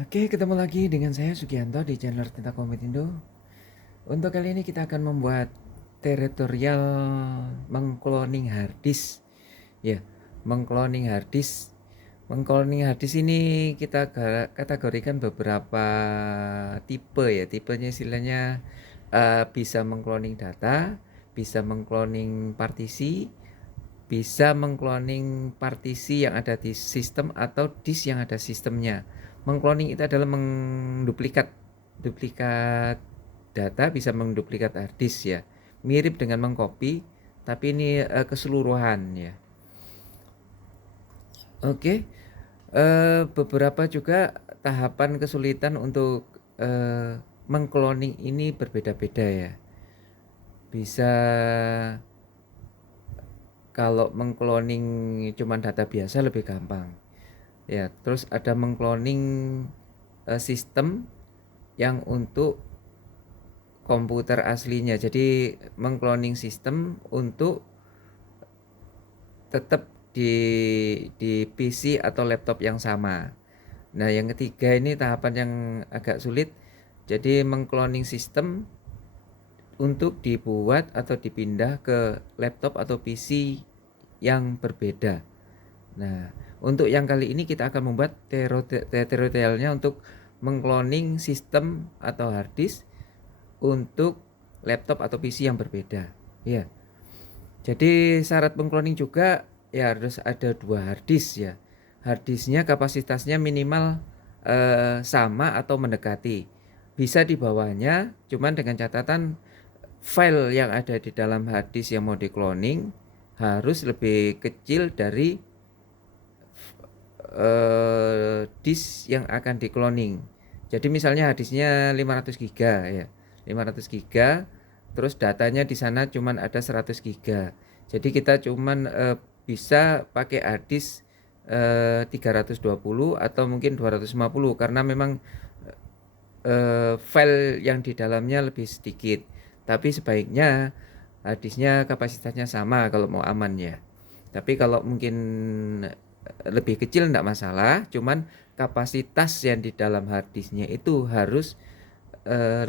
Oke, ketemu lagi dengan saya Sugianto di channel Tinta Komitindo. Untuk kali ini kita akan membuat teritorial mengcloning harddisk. Ya, mengcloning harddisk. Mengcloning harddisk ini kita kategorikan beberapa tipe ya. Tipenya istilahnya bisa mengcloning data, bisa mengcloning partisi, bisa mengcloning partisi yang ada di sistem atau disk yang ada sistemnya. Mengcloning itu adalah menduplikat data, bisa menduplikat hard disk ya. Mirip dengan mengcopy, tapi ini keseluruhan ya. Oke, beberapa juga tahapan kesulitan untuk mengcloning ini berbeda-beda ya. Bisa kalau mengcloning cuman data biasa lebih gampang. Ya, terus ada mengcloning sistem yang untuk komputer aslinya. Jadi mengcloning sistem untuk tetap di PC atau laptop yang sama. Nah, yang ketiga ini tahapan yang agak sulit. Jadi mengcloning sistem untuk dibuat atau dipindah ke laptop atau PC yang berbeda. Nah, untuk yang kali ini kita akan membuat tutorialnya untuk mengcloning sistem atau hard disk untuk laptop atau PC yang berbeda. Ya. Jadi syarat mengcloning juga ya harus ada 2 hard disk ya. Hard disknya kapasitasnya minimal sama atau mendekati. Bisa di bawahnya, cuman dengan catatan file yang ada di dalam hard disk yang mau di-cloning harus lebih kecil dari disk yang akan di-cloning. Jadi misalnya hard disknya 500 GB ya. 500 GB, terus datanya di sana cuman ada 100 GB. Jadi kita cuman bisa pakai hard disk 320 atau mungkin 250 karena memang file yang di dalamnya lebih sedikit. Tapi sebaiknya hard disknya kapasitasnya sama kalau mau aman ya. Tapi kalau mungkin lebih kecil enggak masalah, cuman kapasitas yang di dalam hard disknya itu harus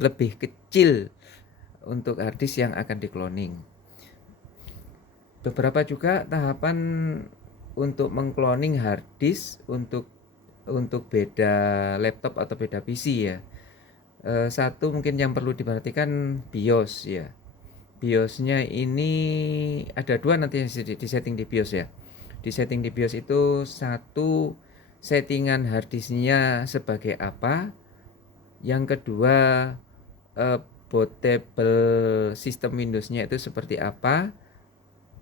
lebih kecil untuk hard disk yang akan di-cloning. Beberapa juga tahapan untuk mengcloning hard disk untuk beda laptop atau beda PC ya. Satu mungkin yang perlu diperhatikan BIOS ya. BIOSnya ini ada 2 nanti yang di setting di BIOS ya. Di setting di BIOS itu satu settingan hard disknya sebagai apa. Yang kedua bootable sistem Windowsnya itu seperti apa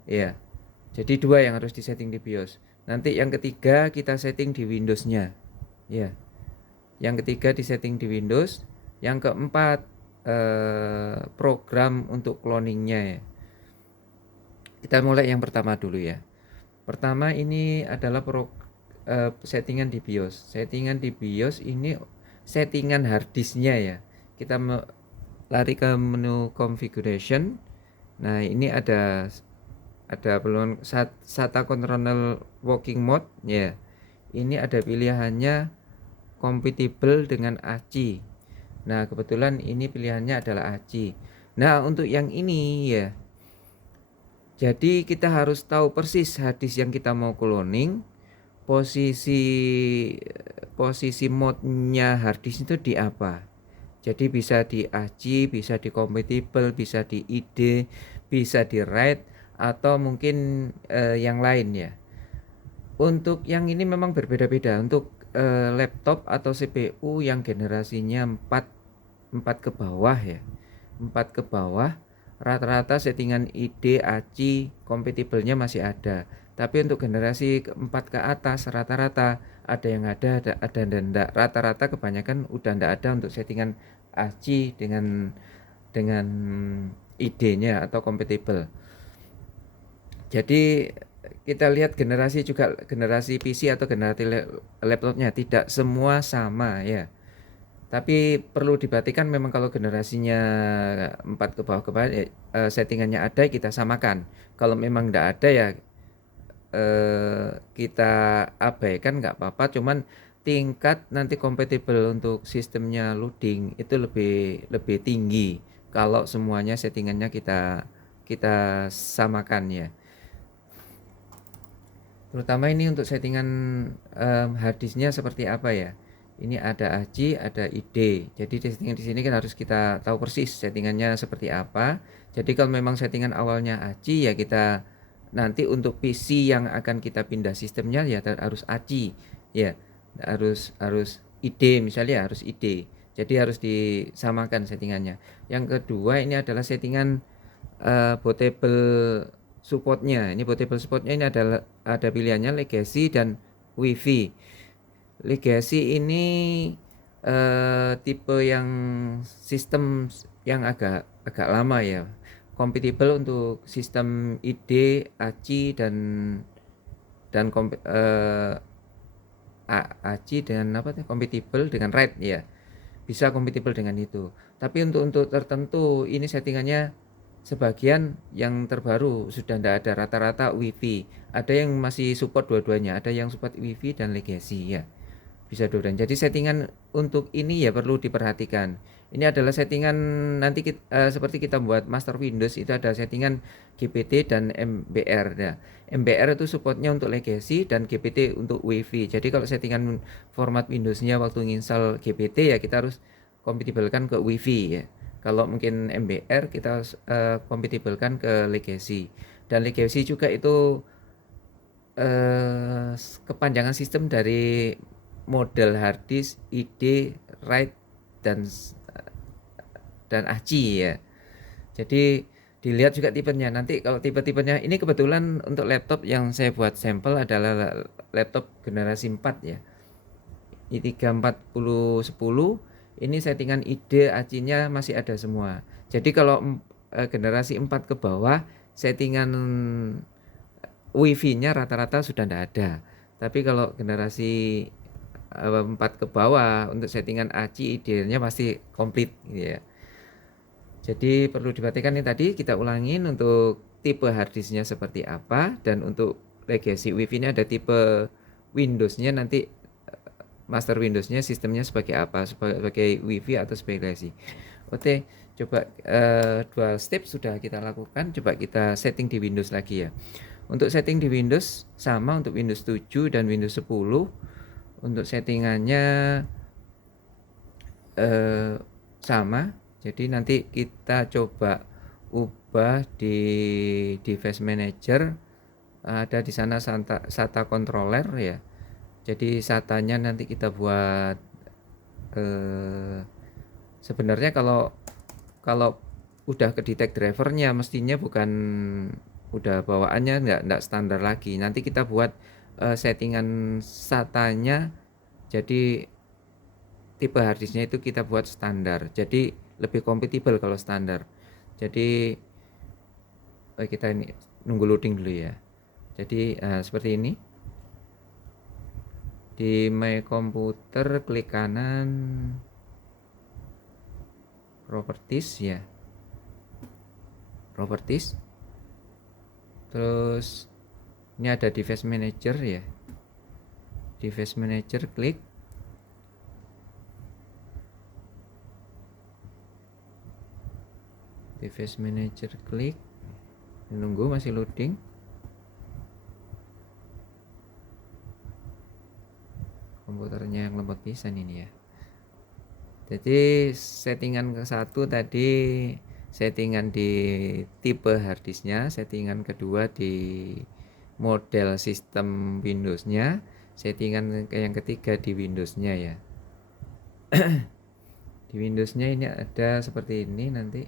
ya. Jadi 2 yang harus disetting di BIOS. Nanti yang ketiga kita setting di Windowsnya ya. Yang ketiga disetting di Windows. Yang keempat program untuk cloningnya ya. Kita mulai yang pertama dulu ya. Pertama ini adalah settingan di BIOS. Settingan di BIOS ini settingan hard disknya ya. Kita lari ke menu configuration. Nah, ini ada belum SATA control working mode ya. Ini ada pilihannya compatible dengan ACI. Nah, kebetulan ini pilihannya adalah ACI. Nah, untuk yang ini ya. Jadi kita harus tahu persis hard disk yang kita mau cloning, posisi mode-nya hard disk itu di apa. Jadi bisa di ACI, bisa di compatible, bisa di ID, bisa di write atau mungkin yang lain ya. Untuk yang ini memang berbeda-beda. Untuk laptop atau CPU yang generasinya 4 ke bawah ya. 4 ke bawah rata-rata settingan ID, ACI, compatible-nya masih ada. Tapi untuk generasi keempat ke atas rata-rata ada yang ada dan enggak. Rata-rata kebanyakan udah enggak ada untuk settingan ACI dengan ID-nya atau compatible. Jadi kita lihat generasi PC atau generasi laptopnya tidak semua sama ya. Tapi perlu diperhatikan memang kalau generasinya 4 ke bawah settingannya ada kita samakan. Kalau memang enggak ada ya kita abaikan nggak apa-apa, cuman tingkat nanti kompatibel untuk sistemnya loading itu lebih tinggi kalau semuanya settingannya kita samakan ya. Terutama ini untuk settingan harddisknya seperti apa ya. Ini ada ACI, ada ID. Jadi settingan di sini kan harus kita tahu persis settingannya seperti apa. Jadi kalau memang settingan awalnya ACI ya kita nanti untuk PC yang akan kita pindah sistemnya ya harus ACI ya. Harus ID misalnya harus ID. Jadi harus disamakan settingannya. Yang kedua ini adalah settingan bootable supportnya. Ini bootable supportnya ini ada pilihannya legacy dan WiFi. Legacy ini tipe yang sistem yang agak lama ya, compatible untuk sistem ID, ACI dan ACI dan apa compatible dengan RAID ya, bisa compatible dengan itu. Tapi untuk tertentu ini settingannya sebagian yang terbaru sudah tidak ada, rata-rata WiFi. Ada yang masih support dua-duanya, ada yang support WiFi dan legacy ya, bisa dua-duanya. Jadi settingan untuk ini ya perlu diperhatikan. Ini adalah settingan nanti seperti kita buat master Windows itu ada settingan GPT dan MBR ya. MBR itu supportnya untuk legacy dan GPT untuk WiFi. Jadi kalau settingan format Windowsnya waktu nginstal GPT ya kita harus kompatibelkan ke WiFi ya. Kalau mungkin MBR kita kompatibelkan ke legacy. Dan legacy juga itu kepanjangan sistem dari model harddisk, ID, RAID dan ACI ya. Jadi dilihat juga tipenya. Nanti kalau tipe-tipenya ini kebetulan untuk laptop yang saya buat sampel adalah laptop generasi 4 ya. i3 4010 ini settingan ID ACI-nya masih ada semua. Jadi kalau generasi 4 ke bawah settingan WiFi-nya rata-rata sudah tidak ada. Tapi kalau generasi 4 ke bawah untuk settingan ACI ID-nya pasti komplit gitu ya. Jadi perlu diperhatikan ini tadi kita ulangin untuk tipe harddisknya seperti apa, dan untuk legacy WiFi ini ada tipe Windows-nya nanti master Windows-nya sistemnya sebagai apa, sebagai WiFi atau sebagai legacy. Oke, coba dua step sudah kita lakukan, coba kita setting di Windows lagi ya. Untuk setting di Windows sama untuk Windows 7 dan Windows 10. Untuk settingannya sama. Jadi nanti kita coba ubah di device manager, ada di sana SATA controller ya. Jadi SATA-nya nanti kita buat sebenarnya kalau udah kedetek drivernya mestinya bukan, udah bawaannya enggak standar lagi. Nanti kita buat settingan SATA-nya jadi tipe harddisknya itu kita buat standar. Jadi lebih kompatibel kalau standar. Jadi kita ini nunggu loading dulu ya. Jadi seperti ini. Di My Computer klik kanan Properties ya. Properties. Terus ini ada Device Manager ya. Device Manager klik. Device Manager klik. Nunggu masih loading. Komputernya yang lemot pisan ini ya. Jadi settingan ke satu tadi settingan di tipe harddisknya, settingan kedua di model sistem Windows-nya, settingan yang ketiga di Windows-nya ya. Di Windows-nya ini ada seperti ini nanti.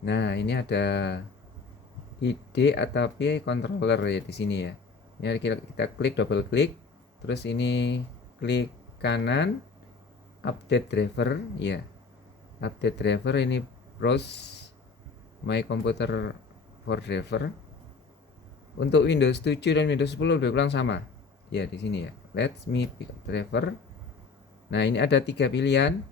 Nah, ini ada ID atau controller ya di sini ya. Ini kita klik, double klik, terus ini klik kanan, update driver ya. Update driver ini browse My Computer for driver. Untuk Windows 7 dan Windows 10 lebih kurang sama. Ya di sini ya. Let me pick up driver. Nah, ini ada 3 pilihan.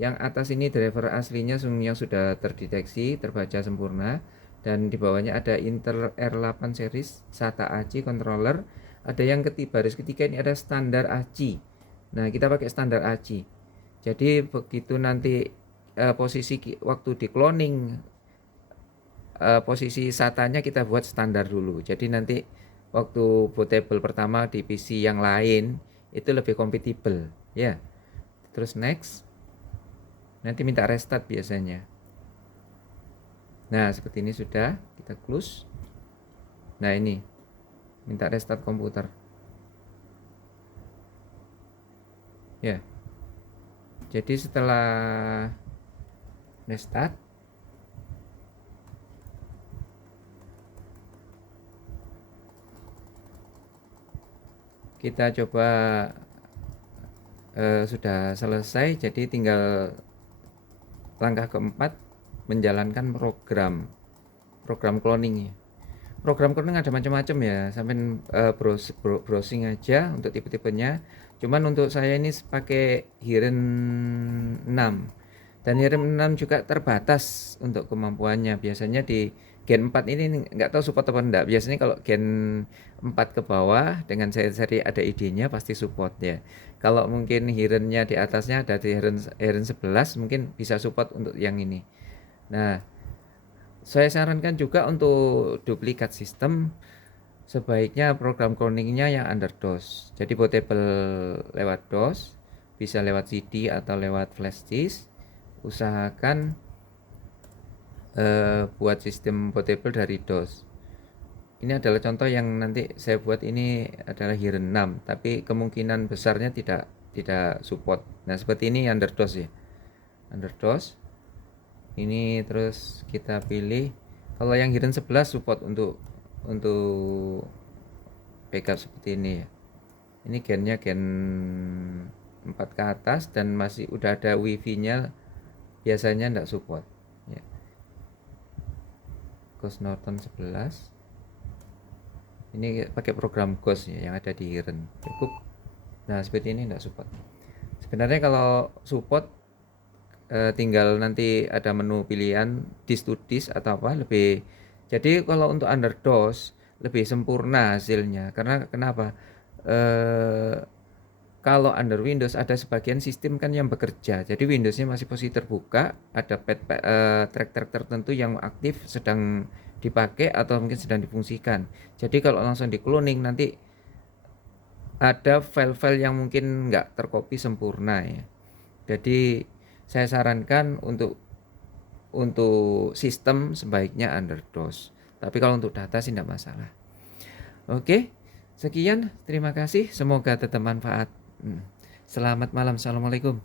Yang atas ini driver aslinya yang sudah terdeteksi, terbaca sempurna, dan di bawahnya ada Intel R8 series SATA ACI controller. Ada yang baris ketiga ini ada standar ACI. Nah, kita pakai standar ACI. Jadi begitu nanti posisi waktu di cloning, posisi SATA-nya kita buat standar dulu. Jadi nanti waktu bootable pertama di PC yang lain itu lebih kompatibel ya. Terus next. Nanti minta restart biasanya. Nah, seperti ini sudah kita close. Nah, ini minta restart komputer. Ya. Jadi setelah restart, kita coba sudah selesai. Jadi tinggal langkah keempat, menjalankan program cloning ya. Program cloning ada macam-macam ya, sampai browsing aja untuk tipe-tipenya. Cuman untuk saya ini pakai Hiren 6 dan Hiren 6 juga terbatas untuk kemampuannya. Biasanya di Gen 4 ini nggak tahu support apa enggak. Biasanya kalau Gen 4 ke bawah dengan seri-seri ada idenya pasti support ya. Kalau mungkin Hirennya di atasnya ada di Hiren 11 mungkin bisa support untuk yang ini. Nah, saya sarankan juga untuk duplikat sistem sebaiknya program cloningnya yang under DOS. Jadi bootable lewat DOS, bisa lewat CD atau lewat flash disk. Usahakan buat sistem bootable dari DOS. Ini adalah contoh yang nanti saya buat, ini adalah Hiren 6, tapi kemungkinan besarnya tidak support. Nah, seperti ini under DOS ya. Under DOS. Ini terus kita pilih. Kalau yang Hiren 11 support untuk backup seperti ini ya. Ini gennya gen 4 ke atas dan masih udah ada wifi-nya, biasanya enggak support ya. Ghost Norton 11. Ini pakai program Ghost ya yang ada di Hiren. Cukup. Nah, seperti ini enggak support. Sebenarnya kalau support tinggal nanti ada menu pilihan disk to disk atau apa lebih. Jadi kalau untuk under DOS lebih sempurna hasilnya, karena kenapa? Kalau under Windows ada sebagian sistem kan yang bekerja, jadi Windowsnya masih posisi terbuka, ada track tertentu yang aktif sedang dipakai atau mungkin sedang difungsikan. Jadi kalau langsung di cloning nanti ada file-file yang mungkin nggak tercopy sempurna ya. Jadi saya sarankan untuk sistem sebaiknya under DOS. Tapi kalau untuk data sih tidak masalah. Oke, sekian. Terima kasih. Semoga tetap manfaat. Selamat malam. Assalamualaikum.